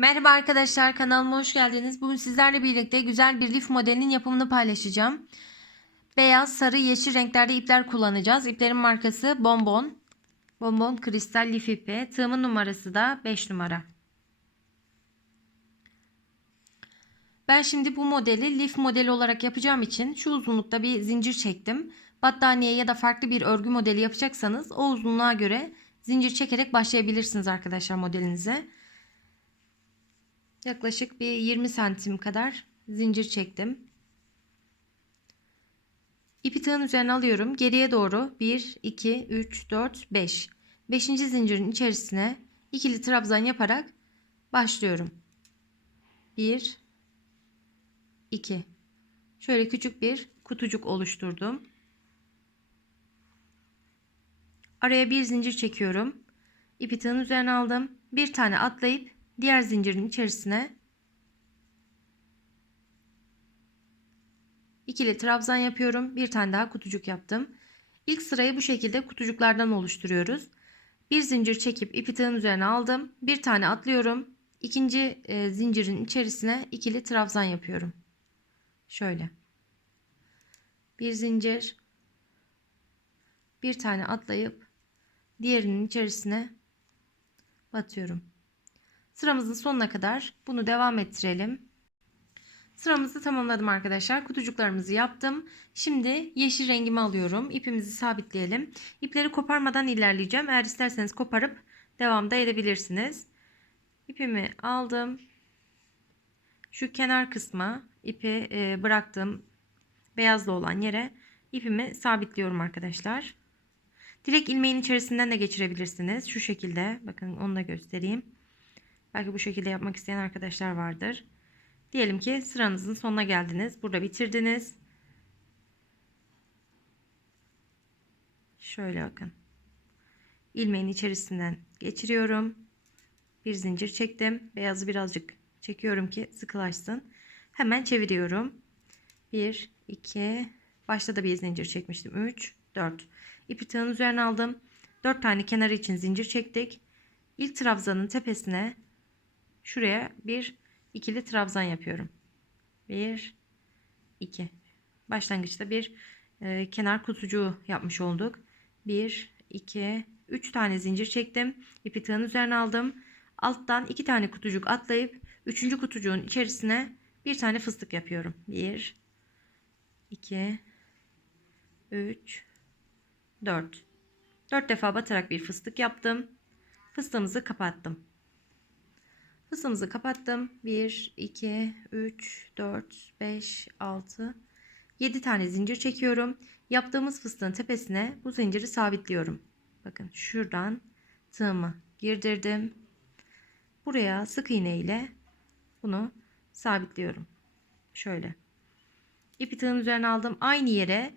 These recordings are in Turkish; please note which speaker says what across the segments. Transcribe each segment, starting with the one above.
Speaker 1: Merhaba arkadaşlar kanalıma hoş geldiniz. Bugün sizlerle birlikte güzel bir lif modelinin yapımını paylaşacağım. Beyaz, sarı, yeşil renklerde ipler kullanacağız. İplerin markası Bonbon. Bonbon kristal lif ipi. Tığımın numarası da 5 numara. Ben şimdi bu modeli lif modeli olarak yapacağım için şu uzunlukta bir zincir çektim. Battaniye ya da farklı bir örgü modeli yapacaksanız o uzunluğa göre zincir çekerek başlayabilirsiniz arkadaşlar modelinize. Yaklaşık bir 20 santim kadar zincir çektim. İpi tığın üzerine alıyorum. Geriye doğru 1, 2, 3, 4, 5. 5. zincirin içerisine ikili trabzan yaparak başlıyorum. 1, 2. Şöyle küçük bir kutucuk oluşturdum. Araya bir zincir çekiyorum. İpi tığın üzerine aldım. Bir tane atlayıp diğer zincirin içerisine ikili trabzan yapıyorum. Bir tane daha kutucuk yaptım. İlk sırayı bu şekilde kutucuklardan oluşturuyoruz. Bir zincir çekip ipi tığın üzerine aldım. Bir tane atlıyorum. İkinci e, zincirin içerisine ikili trabzan yapıyorum. Şöyle. Bir zincir. Bir tane atlayıp diğerinin içerisine batıyorum. Sıramızın sonuna kadar bunu devam ettirelim. Sıramızı tamamladım arkadaşlar. Kutucuklarımızı yaptım. Şimdi yeşil rengimi alıyorum. İpimizi sabitleyelim. İpleri koparmadan ilerleyeceğim. Eğer isterseniz koparıp devam da edebilirsiniz. İpimi aldım. Şu kenar kısma ipi e, bıraktığım beyazlı olan yere ipimi sabitliyorum arkadaşlar. Direkt ilmeğin içerisinden de geçirebilirsiniz. Şu şekilde. Bakın onu da göstereyim. Belki bu şekilde yapmak isteyen arkadaşlar vardır. Diyelim ki sıranızın sonuna geldiniz. Burada bitirdiniz. Şöyle bakın. İlmeğin içerisinden geçiriyorum. Bir zincir çektim. Beyazı birazcık çekiyorum ki sıkılaşsın. Hemen çeviriyorum. 1, 2, başta da bir zincir çekmiştim. 3, 4. İpi tığın üzerine aldım. 4 tane kenarı için zincir çektik. İlk trabzanın tepesine şuraya bir ikili trabzan yapıyorum. 1 2 Başlangıçta bir e, kenar kutucuğu yapmış olduk. 1 2 3 tane zincir çektim. İpi tığın üzerine aldım. Alttan 2 tane kutucuk atlayıp 3. kutucuğun içerisine bir tane fıstık yapıyorum. 1 2 3 4 4 defa batarak bir fıstık yaptım. Fıstığımızı kapattım. Fıstığımızı kapattım. 1, 2, 3, 4, 5, 6, 7 tane zincir çekiyorum. Yaptığımız fıstığın tepesine bu zinciri sabitliyorum. Bakın şuradan tığımı girdirdim. Buraya sık iğne ile bunu sabitliyorum. Şöyle. İpi tığın üzerine aldım. Aynı yere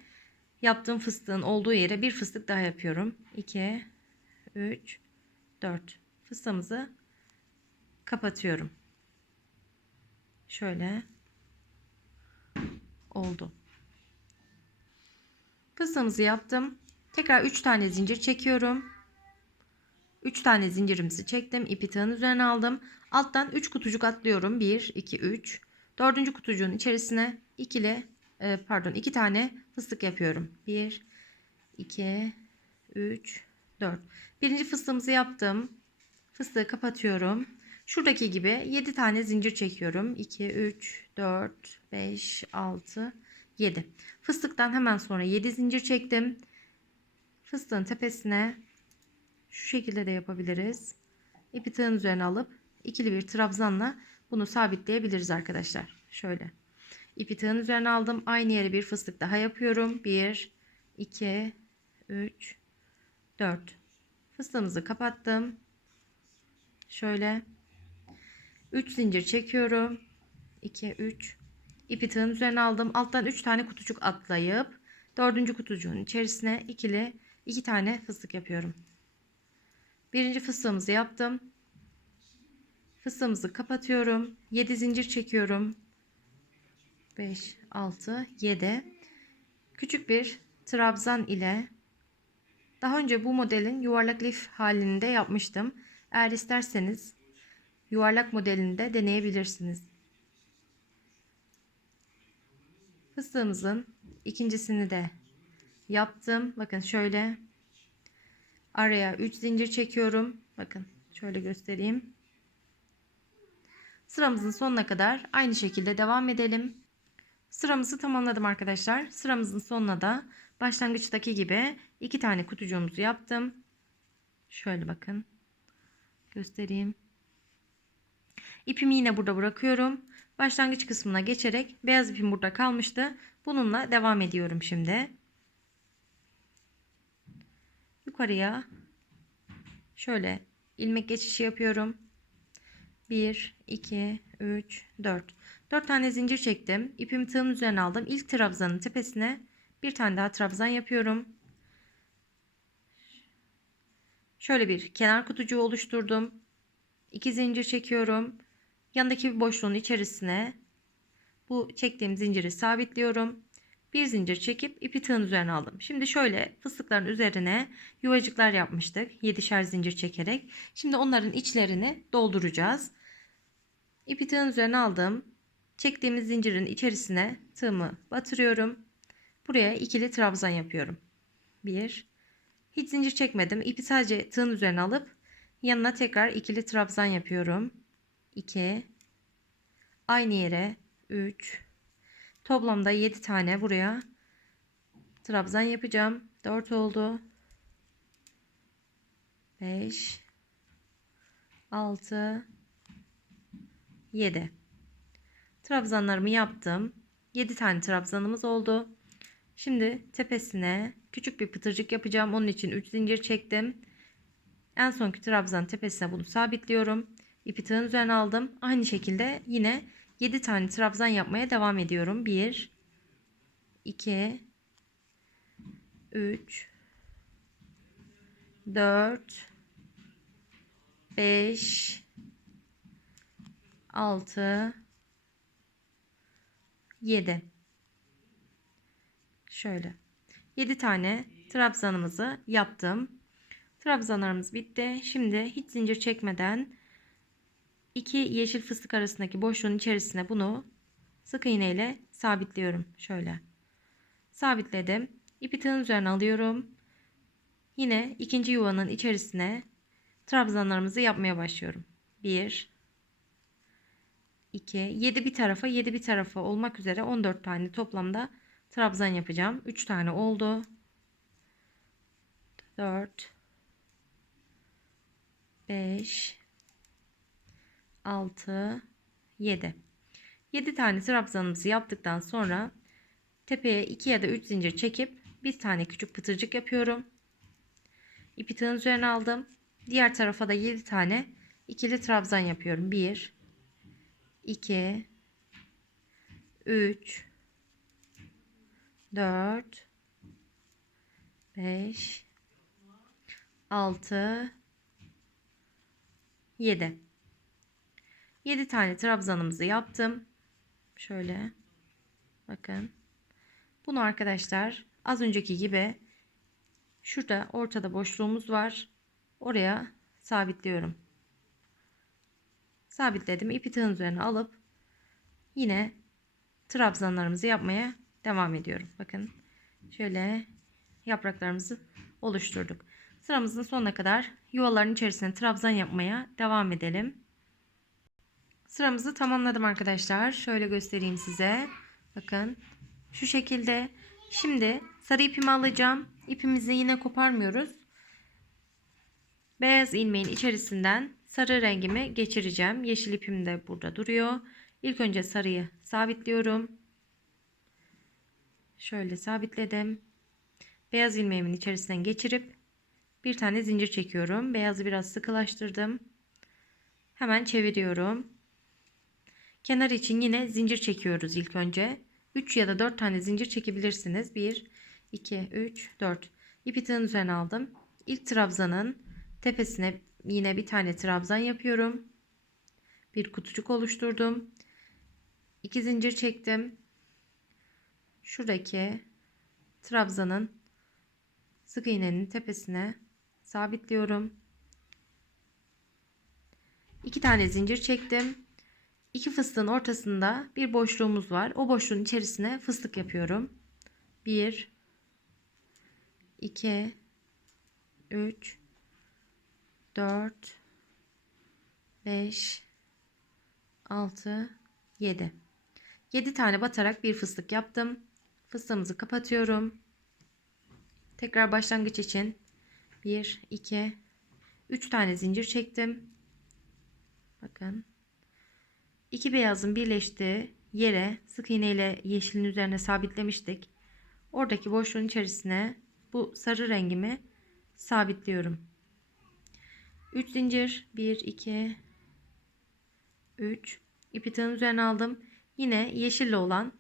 Speaker 1: yaptığım fıstığın olduğu yere bir fıstık daha yapıyorum. 2, 3, 4. Fıstığımızı kapatıyorum. Şöyle oldu. Fıstığımızı yaptım. Tekrar 3 tane zincir çekiyorum. 3 tane zincirimizi çektim. İpi tığın üzerine aldım. Alttan 3 kutucuk atlıyorum. 1, 2, 3. Dördüncü kutucuğun içerisine ikili e, pardon 2 tane fıstık yapıyorum. 1, 2, 3, 4. Birinci fıstığımızı yaptım. Fıstığı kapatıyorum. Şuradaki gibi 7 tane zincir çekiyorum. 2, 3, 4, 5, 6, 7. Fıstıktan hemen sonra 7 zincir çektim. Fıstığın tepesine şu şekilde de yapabiliriz. İpi tığın üzerine alıp ikili bir trabzanla bunu sabitleyebiliriz arkadaşlar. Şöyle. İpi tığın üzerine aldım. Aynı yere bir fıstık daha yapıyorum. 1, 2, 3, 4. Fıstığımızı kapattım. Şöyle. 3 zincir çekiyorum. 2, 3. İpi tığın üzerine aldım. Alttan 3 tane kutucuk atlayıp dördüncü kutucuğun içerisine ikili 2 tane fıstık yapıyorum. Birinci fıstığımızı yaptım. Fıstığımızı kapatıyorum. 7 zincir çekiyorum. 5, 6, 7. Küçük bir trabzan ile daha önce bu modelin yuvarlak lif halinde yapmıştım. Eğer isterseniz yuvarlak modelinde deneyebilirsiniz. Fıstığımızın ikincisini de yaptım. Bakın şöyle araya 3 zincir çekiyorum. Bakın şöyle göstereyim. Sıramızın sonuna kadar aynı şekilde devam edelim. Sıramızı tamamladım arkadaşlar. Sıramızın sonuna da başlangıçtaki gibi iki tane kutucuğumuzu yaptım. Şöyle bakın. Göstereyim. İpimi yine burada bırakıyorum. Başlangıç kısmına geçerek beyaz ipim burada kalmıştı. Bununla devam ediyorum şimdi. Yukarıya şöyle ilmek geçişi yapıyorum. 1 2 3 4 4 tane zincir çektim. İpimi tığın üzerine aldım. İlk trabzanın tepesine bir tane daha trabzan yapıyorum. Şöyle bir kenar kutucuğu oluşturdum. 2 zincir çekiyorum. Yanındaki bir boşluğun içerisine bu çektiğim zinciri sabitliyorum. Bir zincir çekip ipi tığın üzerine aldım. Şimdi şöyle fıstıkların üzerine yuvacıklar yapmıştık. 7'şer zincir çekerek. Şimdi onların içlerini dolduracağız. İpi tığın üzerine aldım. Çektiğimiz zincirin içerisine tığımı batırıyorum. Buraya ikili trabzan yapıyorum. 1 Hiç zincir çekmedim. İpi sadece tığın üzerine alıp yanına tekrar ikili trabzan yapıyorum. 2 Aynı yere 3 Toplamda 7 tane buraya trabzan yapacağım. 4 oldu. 5 6 7 Trabzanlarımı yaptım. 7 tane trabzanımız oldu. Şimdi tepesine küçük bir pıtırcık yapacağım. Onun için 3 zincir çektim. En sonki trabzan tepesine bunu sabitliyorum. İpi tığın üzerine aldım. Aynı şekilde yine 7 tane trabzan yapmaya devam ediyorum. 1 2 3 4 5 6 7 şöyle 7 tane trabzanımızı yaptım. Trabzanlarımız bitti. Şimdi hiç zincir çekmeden iki yeşil fıstık arasındaki boşluğun içerisine bunu sık iğne ile sabitliyorum. Şöyle. Sabitledim. İpi tığın üzerine alıyorum. Yine ikinci yuvanın içerisine trabzanlarımızı yapmaya başlıyorum. 1 2 7 bir tarafa 7 bir tarafa olmak üzere 14 tane toplamda trabzan yapacağım. 3 tane oldu. 4 5 6 7 7 tane trabzanımızı yaptıktan sonra tepeye 2 ya da 3 zincir çekip bir tane küçük pıtırcık yapıyorum. İpi tığın üzerine aldım. Diğer tarafa da 7 tane ikili trabzan yapıyorum. 1 2 3 4 5 6 7 7 tane trabzanımızı yaptım. Şöyle bakın. Bunu arkadaşlar az önceki gibi şurada ortada boşluğumuz var. Oraya sabitliyorum. Sabitledim. İpi tığın üzerine alıp yine trabzanlarımızı yapmaya devam ediyorum. Bakın şöyle yapraklarımızı oluşturduk. Sıramızın sonuna kadar yuvaların içerisine trabzan yapmaya devam edelim. Sıramızı tamamladım arkadaşlar. Şöyle göstereyim size. Bakın şu şekilde. Şimdi sarı ipimi alacağım. İpimizi yine koparmıyoruz. Beyaz ilmeğin içerisinden sarı rengimi geçireceğim. Yeşil ipim de burada duruyor. İlk önce sarıyı sabitliyorum. Şöyle sabitledim. Beyaz ilmeğimin içerisinden geçirip bir tane zincir çekiyorum. Beyazı biraz sıkılaştırdım. Hemen çeviriyorum. Kenar için yine zincir çekiyoruz ilk önce. 3 ya da 4 tane zincir çekebilirsiniz. 1, 2, 3, 4. İpi tığın üzerine aldım. İlk trabzanın tepesine yine bir tane trabzan yapıyorum. Bir kutucuk oluşturdum. 2 zincir çektim. Şuradaki trabzanın sık iğnenin tepesine sabitliyorum. 2 tane zincir çektim. İki fıstığın ortasında bir boşluğumuz var. O boşluğun içerisine fıstık yapıyorum. 1 2 3 4 5 6 7 7 tane batarak bir fıstık yaptım. Fıstığımızı kapatıyorum. Tekrar başlangıç için 1 2 3 tane zincir çektim. Bakın. İki beyazın birleştiği yere sık iğne ile yeşilin üzerine sabitlemiştik. Oradaki boşluğun içerisine bu sarı rengimi sabitliyorum. 3 zincir 1 2 3 ipi tığın üzerine aldım. Yine yeşille olan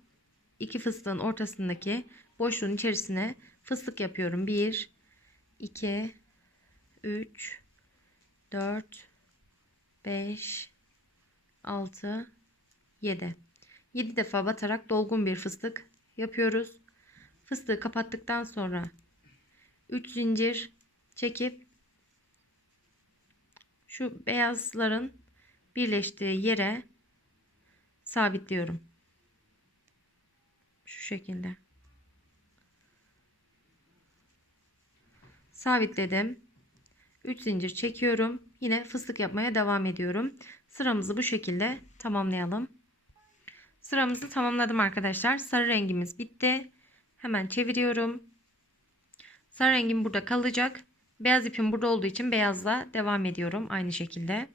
Speaker 1: iki fıstığın ortasındaki boşluğun içerisine fıstık yapıyorum. 1 2 3 4 5 6 7 7 defa batarak dolgun bir fıstık yapıyoruz. Fıstığı kapattıktan sonra 3 zincir çekip şu beyazların birleştiği yere sabitliyorum. Şu şekilde. Sabitledim. 3 zincir çekiyorum. Yine fıstık yapmaya devam ediyorum. Sıramızı bu şekilde tamamlayalım. Sıramızı tamamladım arkadaşlar. Sarı rengimiz bitti. Hemen çeviriyorum. Sarı rengim burada kalacak. Beyaz ipim burada olduğu için beyazla devam ediyorum aynı şekilde.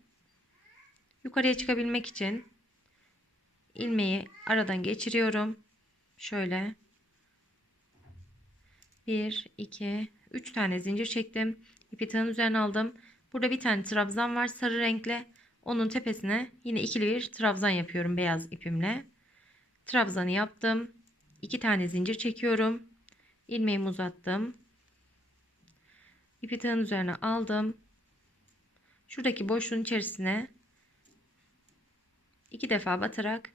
Speaker 1: Yukarıya çıkabilmek için ilmeği aradan geçiriyorum. Şöyle 1 2 3 tane zincir çektim. İpi tığın üzerine aldım. Burada bir tane trabzan var sarı renkle. Onun tepesine yine ikili bir trabzan yapıyorum beyaz ipimle. Trabzanı yaptım. 2 tane zincir çekiyorum. İlmeğimi uzattım. İpi tığın üzerine aldım. Şuradaki boşluğun içerisine iki defa batarak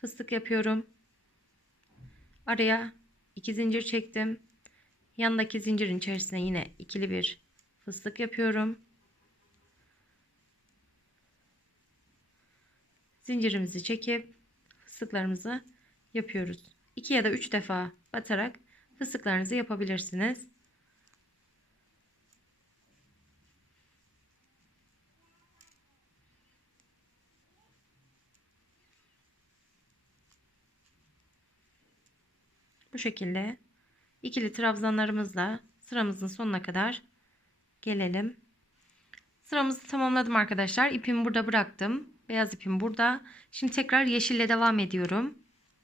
Speaker 1: fıstık yapıyorum. Araya iki zincir çektim. Yanındaki zincirin içerisine yine ikili bir fıstık yapıyorum. Zincirimizi çekip fıstıklarımızı yapıyoruz. 2 ya da 3 defa batarak fıstıklarınızı yapabilirsiniz. Bu şekilde ikili trabzanlarımızla sıramızın sonuna kadar gelelim. Sıramızı tamamladım arkadaşlar. İpimi burada bıraktım. Beyaz ipim burada. Şimdi tekrar yeşille devam ediyorum.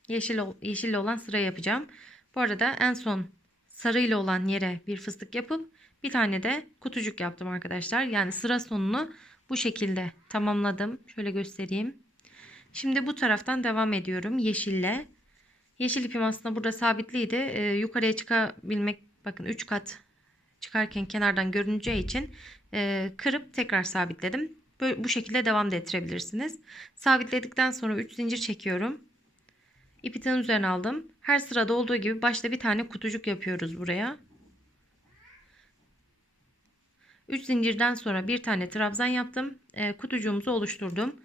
Speaker 1: Yeşil, yeşille olan sıra yapacağım. Bu arada en son sarıyla olan yere bir fıstık yapıp bir tane de kutucuk yaptım arkadaşlar. Yani sıra sonunu bu şekilde tamamladım. Şöyle göstereyim. Şimdi bu taraftan devam ediyorum yeşille. Yeşil ipim aslında burada sabitliydi. Ee, yukarıya çıkabilmek bakın 3 kat çıkarken kenardan görüneceği için e, kırıp tekrar sabitledim. Böyle, bu şekilde devam da ettirebilirsiniz. Sabitledikten sonra 3 zincir çekiyorum. İpi tığın üzerine aldım. Her sırada olduğu gibi başta bir tane kutucuk yapıyoruz buraya. 3 zincirden sonra bir tane trabzan yaptım. E, kutucuğumuzu oluşturdum.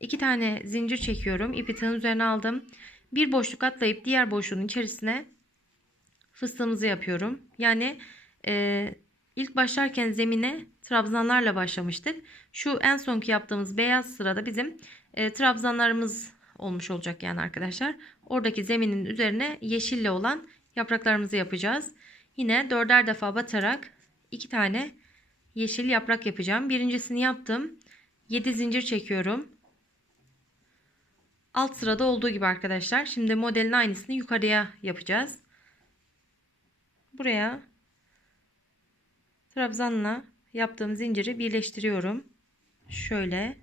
Speaker 1: 2 tane zincir çekiyorum. İpi tığın üzerine aldım. Bir boşluk atlayıp diğer boşluğun içerisine fıstığımızı yapıyorum. Yani e, ilk başlarken zemine trabzanlarla başlamıştık. Şu en sonki yaptığımız beyaz sırada bizim e, trabzanlarımız olmuş olacak yani arkadaşlar. Oradaki zeminin üzerine yeşille olan yapraklarımızı yapacağız. Yine dörder defa batarak iki tane yeşil yaprak yapacağım. Birincisini yaptım. 7 zincir çekiyorum. Alt sırada olduğu gibi arkadaşlar. Şimdi modelin aynısını yukarıya yapacağız. Buraya trabzanla yaptığım zinciri birleştiriyorum. Şöyle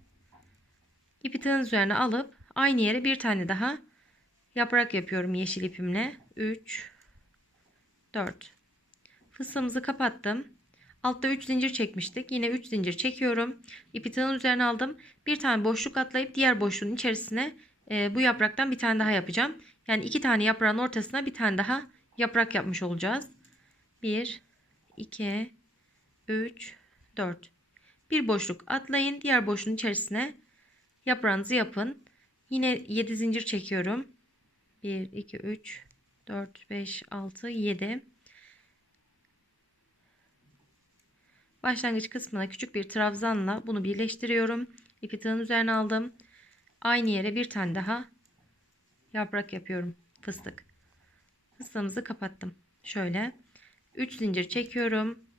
Speaker 1: ipi tığın üzerine alıp aynı yere bir tane daha yaprak yapıyorum yeşil ipimle. 3 4 Fıstığımızı kapattım. Altta 3 zincir çekmiştik. Yine 3 zincir çekiyorum. İpi tığın üzerine aldım. Bir tane boşluk atlayıp diğer boşluğun içerisine e, bu yapraktan bir tane daha yapacağım. Yani iki tane yaprağın ortasına bir tane daha yaprak yapmış olacağız. 1 2 3 4 Bir boşluk atlayın. Diğer boşluğun içerisine yaprağınızı yapın. Yine 7 zincir çekiyorum. 1, 2, 3, 4, 5, 6, 7. Başlangıç kısmına küçük bir trabzanla bunu birleştiriyorum. İpi tığın üzerine aldım. Aynı yere bir tane daha yaprak yapıyorum. Fıstık. Fıstığımızı kapattım. Şöyle. 3 zincir çekiyorum.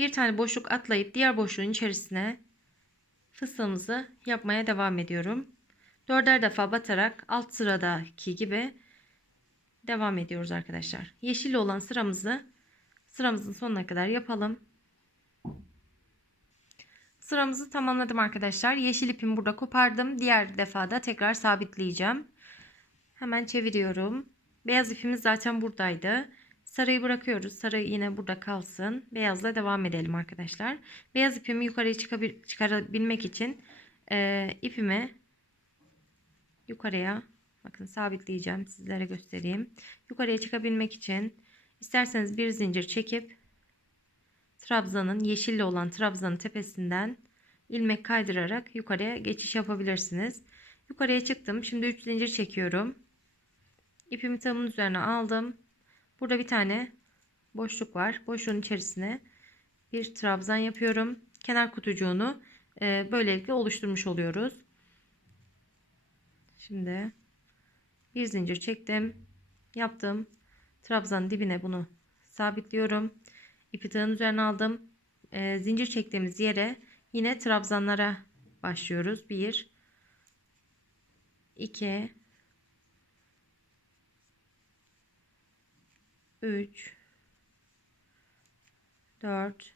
Speaker 1: Bir tane boşluk atlayıp diğer boşluğun içerisine fıstığımızı yapmaya devam ediyorum. Dörder defa batarak alt sıradaki gibi devam ediyoruz arkadaşlar. Yeşil olan sıramızı sıramızın sonuna kadar yapalım. Sıramızı tamamladım arkadaşlar. Yeşil ipimi burada kopardım. Diğer defada tekrar sabitleyeceğim. Hemen çeviriyorum. Beyaz ipimiz zaten buradaydı. Sarıyı bırakıyoruz. Sarı yine burada kalsın. Beyazla devam edelim arkadaşlar. Beyaz ipimi yukarıya çıkarabilmek için e, ipimi yukarıya bakın sabitleyeceğim. Sizlere göstereyim. Yukarıya çıkabilmek için isterseniz bir zincir çekip trabzanın yeşilli olan trabzanın tepesinden ilmek kaydırarak yukarıya geçiş yapabilirsiniz. Yukarıya çıktım. Şimdi 3 zincir çekiyorum. İpimi tığımın üzerine aldım. Burada bir tane boşluk var. Boşluğun içerisine bir trabzan yapıyorum. Kenar kutucuğunu e, böylelikle oluşturmuş oluyoruz. Şimdi bir zincir çektim. Yaptım. Trabzanın dibine bunu sabitliyorum. İpi tığın üzerine aldım. E, zincir çektiğimiz yere yine trabzanlara başlıyoruz. 1 2 3 4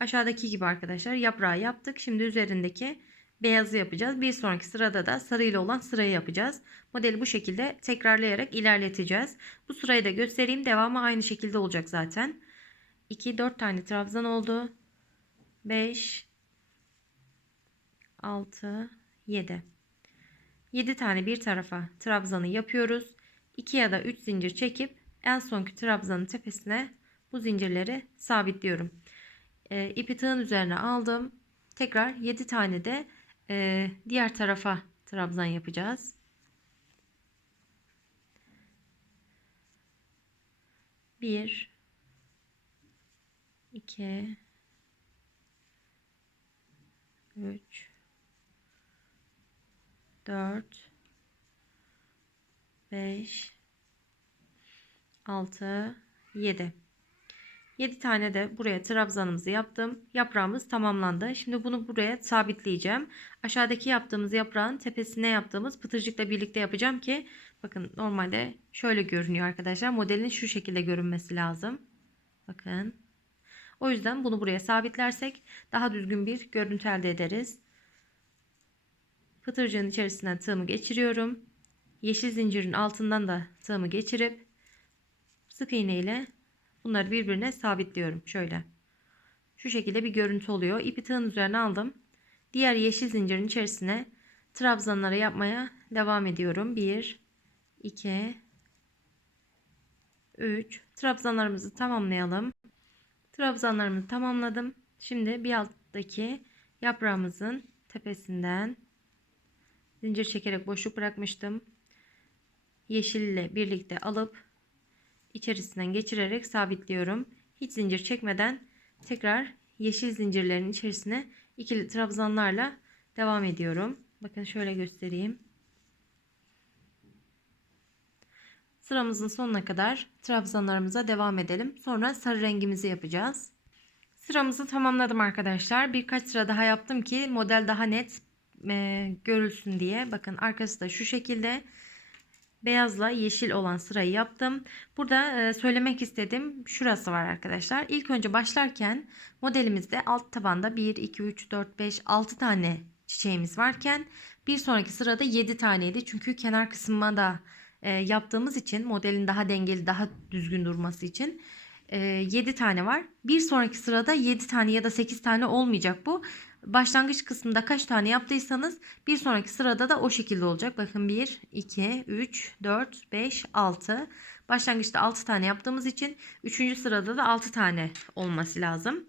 Speaker 1: aşağıdaki gibi arkadaşlar yaprağı yaptık. Şimdi üzerindeki beyazı yapacağız. Bir sonraki sırada da sarıyla olan sırayı yapacağız. Modeli bu şekilde tekrarlayarak ilerleteceğiz. Bu sırayı da göstereyim. Devamı aynı şekilde olacak zaten. 2 4 tane trabzan oldu. 5 6 7 7 tane bir tarafa trabzanı yapıyoruz. 2 ya da 3 zincir çekip en sonki trabzanın tepesine bu zincirleri sabitliyorum. E, ipi tığın üzerine aldım. Tekrar 7 tane de e, diğer tarafa trabzan yapacağız. Bir, iki, üç, dört, beş, 6, 7. 7 tane de buraya trabzanımızı yaptım. Yaprağımız tamamlandı. Şimdi bunu buraya sabitleyeceğim. Aşağıdaki yaptığımız yaprağın tepesine yaptığımız pıtırcıkla birlikte yapacağım ki bakın normalde şöyle görünüyor arkadaşlar. Modelin şu şekilde görünmesi lazım. Bakın. O yüzden bunu buraya sabitlersek daha düzgün bir görüntü elde ederiz. Pıtırcığın içerisinden tığımı geçiriyorum. Yeşil zincirin altından da tığımı geçirip sık iğne ile bunları birbirine sabitliyorum. Şöyle. Şu şekilde bir görüntü oluyor. İpi tığın üzerine aldım. Diğer yeşil zincirin içerisine trabzanları yapmaya devam ediyorum. 1 2 3 trabzanlarımızı tamamlayalım. Trabzanlarımı tamamladım. Şimdi bir alttaki yaprağımızın tepesinden zincir çekerek boşluk bırakmıştım. Yeşille birlikte alıp içerisinden geçirerek sabitliyorum. Hiç zincir çekmeden tekrar yeşil zincirlerin içerisine ikili trabzanlarla devam ediyorum. Bakın şöyle göstereyim. Sıramızın sonuna kadar trabzanlarımıza devam edelim. Sonra sarı rengimizi yapacağız. Sıramızı tamamladım arkadaşlar. Birkaç sıra daha yaptım ki model daha net e, görülsün diye. Bakın arkası da şu şekilde beyazla yeşil olan sırayı yaptım. Burada e, söylemek istedim şurası var arkadaşlar. İlk önce başlarken modelimizde alt tabanda 1, 2, 3, 4, 5, 6 tane çiçeğimiz varken bir sonraki sırada 7 taneydi. Çünkü kenar kısmına da e, yaptığımız için modelin daha dengeli daha düzgün durması için 7 e, tane var. Bir sonraki sırada 7 tane ya da 8 tane olmayacak bu başlangıç kısmında kaç tane yaptıysanız bir sonraki sırada da o şekilde olacak. Bakın 1, 2, 3, 4, 5, 6. Başlangıçta 6 tane yaptığımız için 3. sırada da 6 tane olması lazım.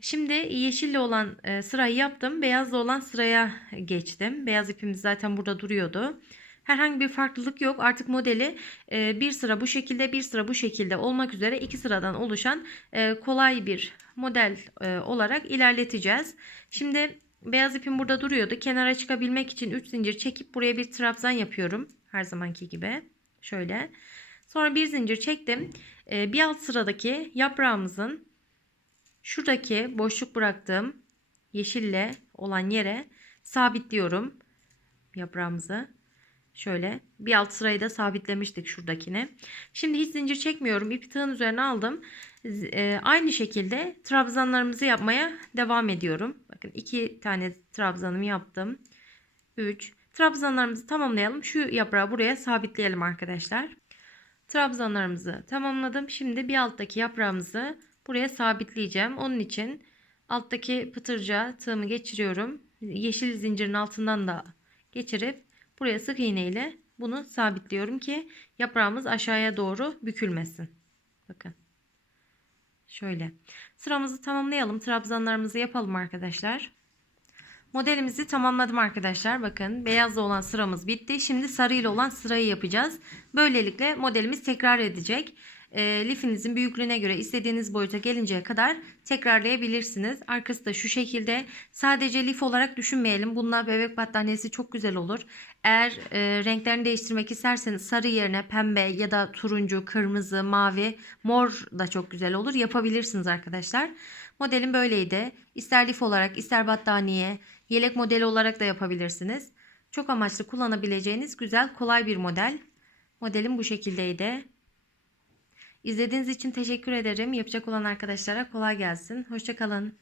Speaker 1: Şimdi yeşille olan e, sırayı yaptım. Beyazla olan sıraya geçtim. Beyaz ipimiz zaten burada duruyordu. Herhangi bir farklılık yok. Artık modeli e, bir sıra bu şekilde bir sıra bu şekilde olmak üzere iki sıradan oluşan e, kolay bir model e, olarak ilerleteceğiz. Şimdi beyaz ipim burada duruyordu. Kenara çıkabilmek için 3 zincir çekip buraya bir trabzan yapıyorum. Her zamanki gibi. Şöyle. Sonra bir zincir çektim. E, bir alt sıradaki yaprağımızın şuradaki boşluk bıraktığım yeşille olan yere sabitliyorum yaprağımızı. Şöyle bir alt sırayı da sabitlemiştik şuradakini. Şimdi hiç zincir çekmiyorum. İpi tığın üzerine aldım. E, aynı şekilde trabzanlarımızı yapmaya devam ediyorum. Bakın iki tane trabzanımı yaptım. 3. Trabzanlarımızı tamamlayalım. Şu yaprağı buraya sabitleyelim arkadaşlar. Trabzanlarımızı tamamladım. Şimdi bir alttaki yaprağımızı buraya sabitleyeceğim. Onun için alttaki pıtırca tığımı geçiriyorum. Yeşil zincirin altından da geçirip buraya sık iğne ile bunu sabitliyorum ki yaprağımız aşağıya doğru bükülmesin. Bakın. Şöyle. Sıramızı tamamlayalım. Trabzanlarımızı yapalım arkadaşlar. Modelimizi tamamladım arkadaşlar. Bakın beyazla olan sıramız bitti. Şimdi sarı ile olan sırayı yapacağız. Böylelikle modelimiz tekrar edecek. E, lifinizin büyüklüğüne göre istediğiniz boyuta gelinceye kadar tekrarlayabilirsiniz. Arkası da şu şekilde. Sadece lif olarak düşünmeyelim. Bununla bebek battaniyesi çok güzel olur. Eğer e, renklerini değiştirmek isterseniz sarı yerine pembe ya da turuncu, kırmızı, mavi, mor da çok güzel olur. Yapabilirsiniz arkadaşlar. Modelim böyleydi. İster lif olarak ister battaniye, yelek modeli olarak da yapabilirsiniz. Çok amaçlı kullanabileceğiniz güzel kolay bir model. Modelim bu şekildeydi. İzlediğiniz için teşekkür ederim. Yapacak olan arkadaşlara kolay gelsin. Hoşçakalın.